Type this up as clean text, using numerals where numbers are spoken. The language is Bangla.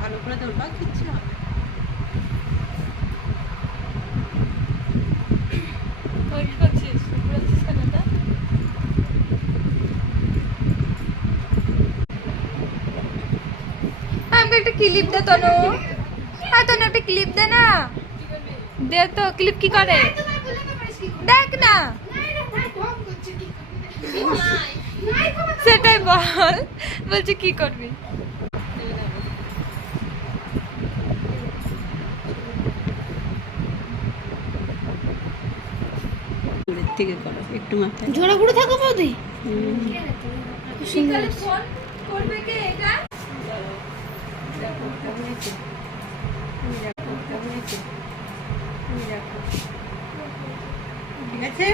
ভালো করে ধরবা কিচ্ছু হবে আমাকে একটা ক্লিপ দে তনু। হ্যাঁ তনু একটা ক্লিপ দে না, দে তো। ক্লিপ কি করে দেখ না, সেটাই বল। বলছি কি করবি? দূরের থেকে করো একটু মাথায় ঝোড়া ঘুরে থাকো বৌদি। সুন্দর ফোন করবে কে এটা? ঠিক আছে